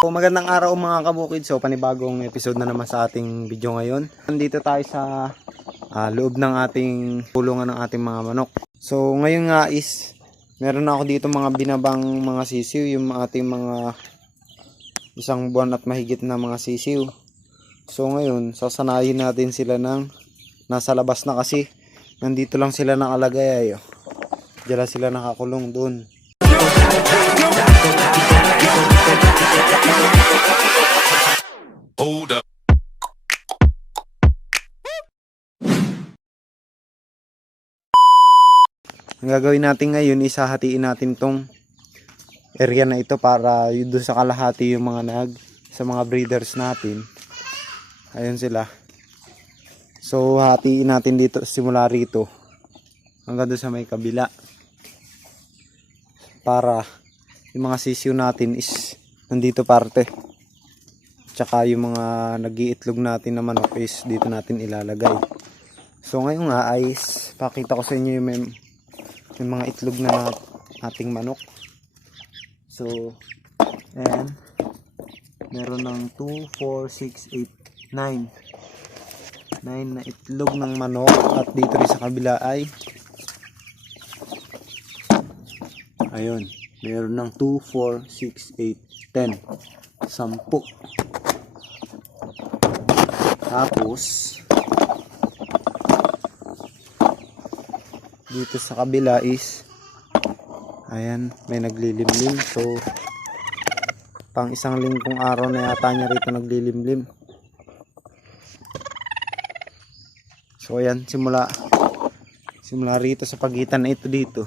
So, magandang araw mga kabukid. So panibagong episode na naman sa ating video ngayon. Nandito tayo sa loob ng ating pulungan ng ating mga manok. So ngayon nga is meron na ako dito mga binabang mga sisiw, yung ating mga isang buwan at mahigit na mga sisiw. So ngayon sasanayin natin sila ng nasa labas na kasi nandito lang sila nakalagay. Diyan sila nakakulong doon. Hold up. Ang gagawin natin ngayon is hahatiin natin tong area na ito para doon sa kalahati yung mga sa mga breeders natin. Ayun sila. So hatiin natin dito simula rito hanggang doon sa may kabila para yung mga sisiw natin is nandito parte. Tsaka yung mga nag-iitlog natin na manok is dito natin ilalagay. So ngayon nga ay pakita ko sa inyo yung mga itlog na ating manok. So ayan, meron ng 2, 4, 6, 8, 9 na itlog ng manok. At dito rin sa kabila ay ayun, meron ng 2, 4, 6, 8, 10 10. Tapos dito sa kabila is ayan, may naglilimlim. So pang isang linggong araw na yata niya rito naglilimlim. So ayan, simula rito sa pagitan na ito dito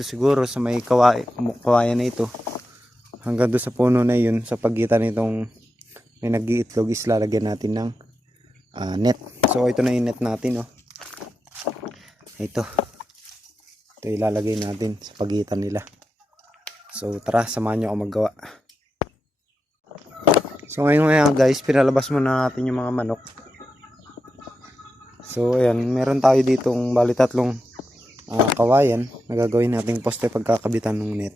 siguro sa may kawayan na ito hanggang doon sa puno na yun, sa pagitan nitong may nag-iitlog is lalagyan natin ng net. So ito na yung net natin, oh. Ito ilalagay natin sa pagitan nila. So tara, samahan nyo ako maggawa. So ngayon guys, pinalabas muna natin yung mga manok. So ayan, meron tayo ditong bali tatlong kawayan na gagawin nating poste pagkakabitan ng net.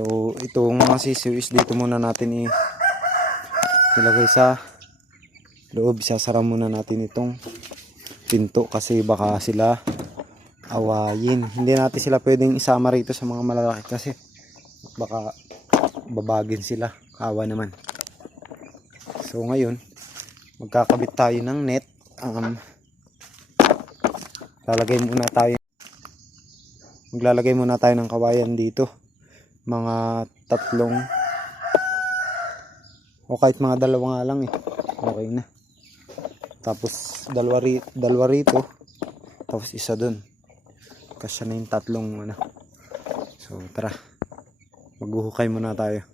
So itong mga sisiw is dito muna natin ilagay sa loob. Sasara muna natin itong pinto kasi baka sila awayin. Hindi natin sila pwedeng isama rito sa mga malalaki kasi baka babagin sila, kawa naman. So ngayon magkakabit tayo ng net. Maglalagay muna tayo ng kawayan dito, mga tatlong o kahit mga dalawa nga lang okay na. Tapos dalawa rito, tapos isa dun, kasi na yung tatlong So tara, maghuhukay muna tayo.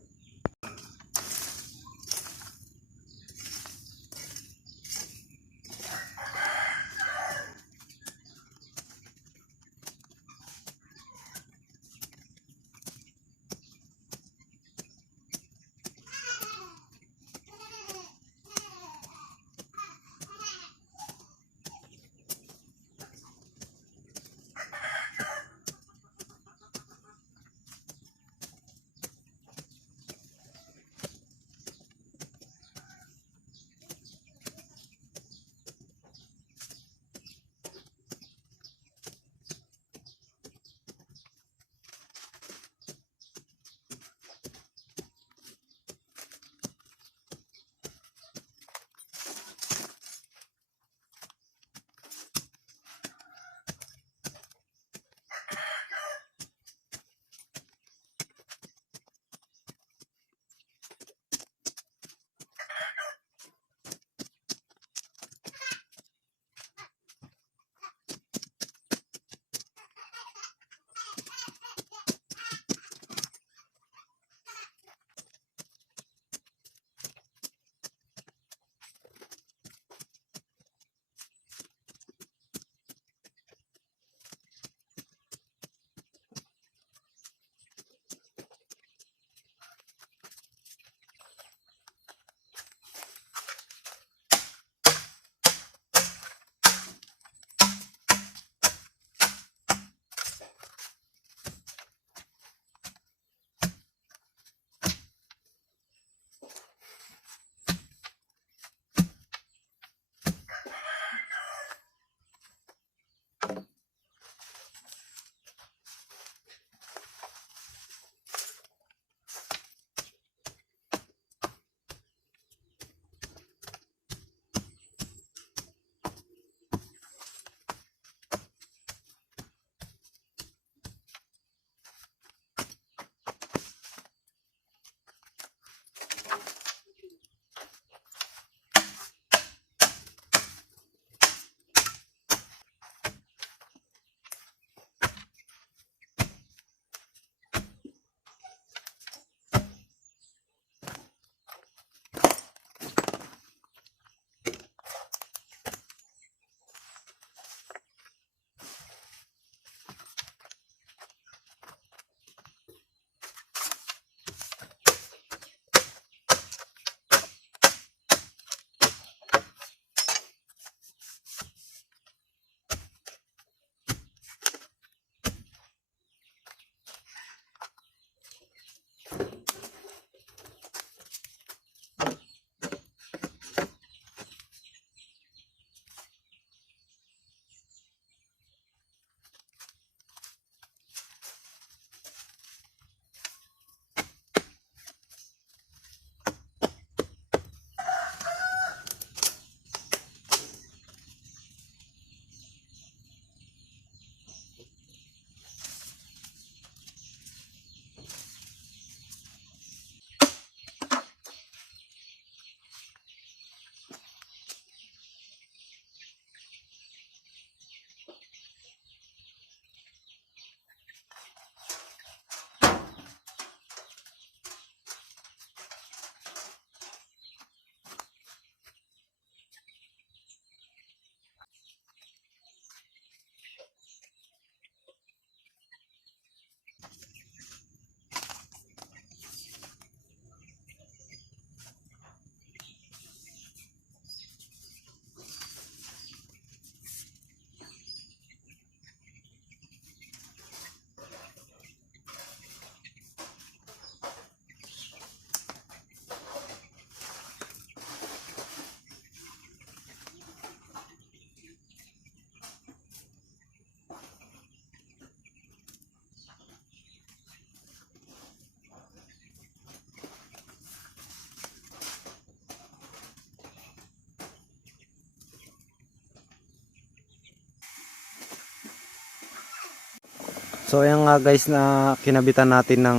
So ayan nga guys, na kinabitan natin ng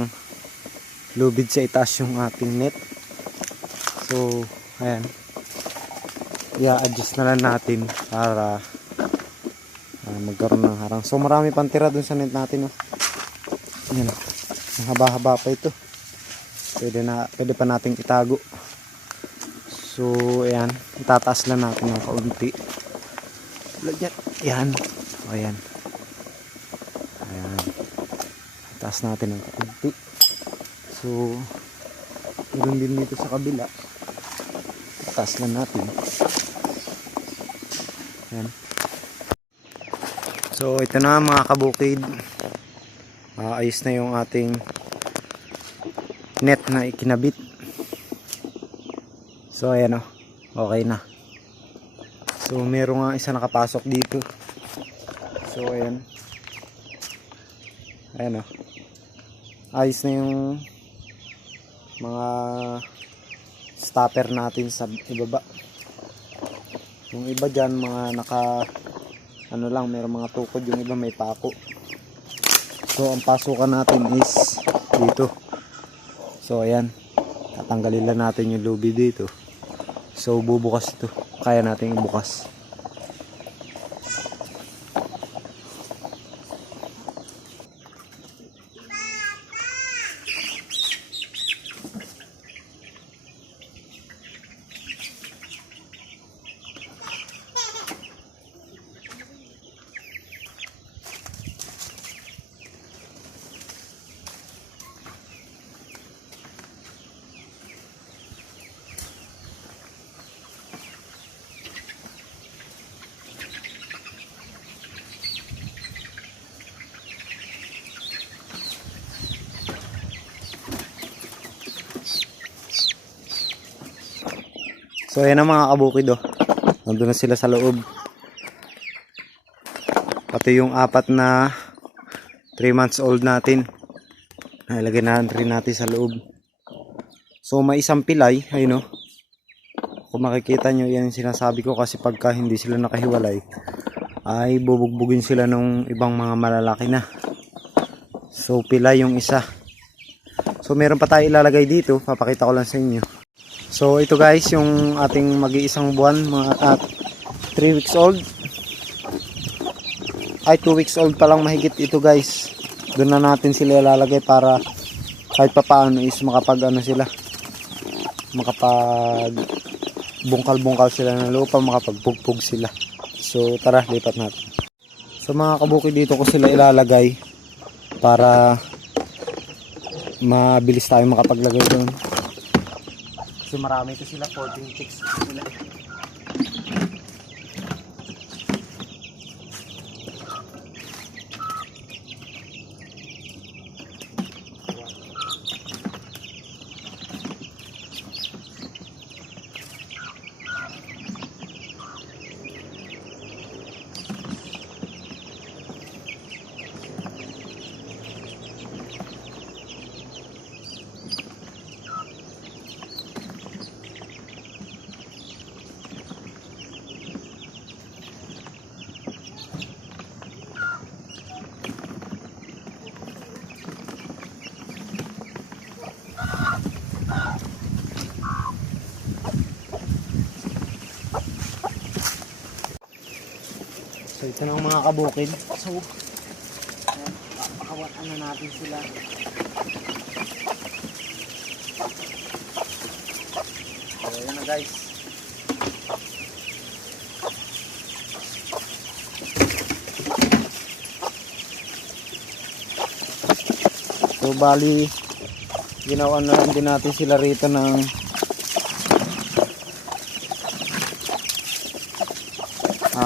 lubid sa itaas yung ating net. So ayan, i-adjust na lang natin para magkaroon ng harang. So marami pang tira dun sa net natin, oh. Ayan, ang haba-haba pa ito. Pwede pa nating itago. So ayan, itataas lang natin ng kaunti. Ayan. O ayan. Ayan. Taas natin ng kaunti. So meron din dito sa kabila. Taas lang natin. Ayan. So ito na mga kabukid. Ayos na yung ating net na ikinabit. So ayan, oh. Okay na. So meron nga isa nakapasok dito. So ayan. Ayan, oh. Ayos na yung mga stopper natin sa ibaba. Yung iba dyan mga ano lang, meron mga tukod, yung iba may pako. So ang pasukan natin is dito. So ayan, tatanggalin lang natin yung lubid dito. So bubukas ito, kaya natin ibukas. So ayan ang mga kabukid, oh. Nandun na sila sa loob. Pati yung apat na 3 months old natin, nalagay na rin natin sa loob. So may isang pilay, ayun, oh. Kung makikita nyo, yan yung sinasabi ko, kasi pagka hindi sila nakahiwalay ay bubugbugin sila ng ibang mga malalaki na. So pilay yung isa. So meron pa tayo ilalagay dito, papakita ko lang sa inyo. So ito guys, yung ating mag-iisang buwan, mga 3 weeks old. Ay 2 weeks old pa lang mahigit ito guys. Doon na natin sila ilalagay para kahit pa paano is makapag ano sila, makapag bungkal-bungkal sila ng lupa, makapagpugpug sila. So tara, lipat natin. So mga kabukid, dito ko sila ilalagay para mabilis tayo makapaglagay doon. Kasi marami ito sila, 14 chicks sila. So ito na ang mga kabukid. So papakawalan na natin sila. So ayan na guys. So bali, ginawa na lang din natin sila rito ng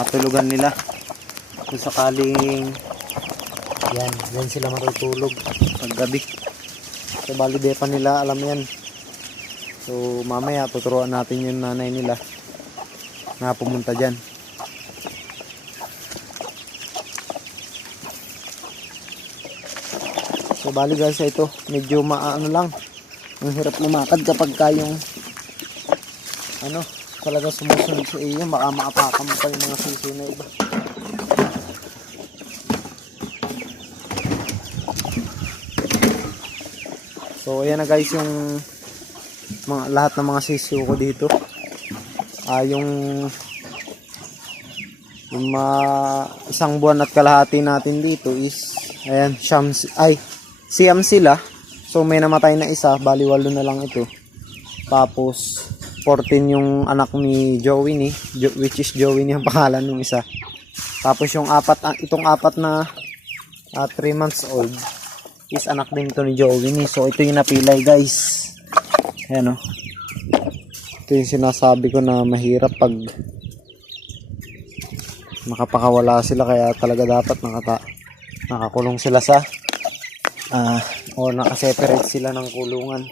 tulugan nila. Kung sakaling yan sila matutulog pag gabi. So bali depa nila alam yan. So mamaya tuturuan natin yung nanay nila na pumunta dyan. So bali guys, ito medyo maano lang, ang hirap lumakad kapag kayong ano talaga sumusunod sa iyo, baka maapakan mo pa yung mga sisi na iba. So ayan na guys yung lahat ng mga sisiyo ko dito. Yung isang buwan at kalahati natin dito is ayan, siyam sila. So may namatay na isa, bali 8 na lang ito. Tapos 14 yung anak ni Joey ni, which is Joey ni ang pangalan ng isa. Tapos yung itong apat na 3 months old is anak din ito ni Joey ni. So ito yung napilay guys. Ayan o. Ito yung sinasabi ko na mahirap pag makapakawala sila, kaya talaga dapat nakakulong sila sa o nakaseparate sila ng kulungan.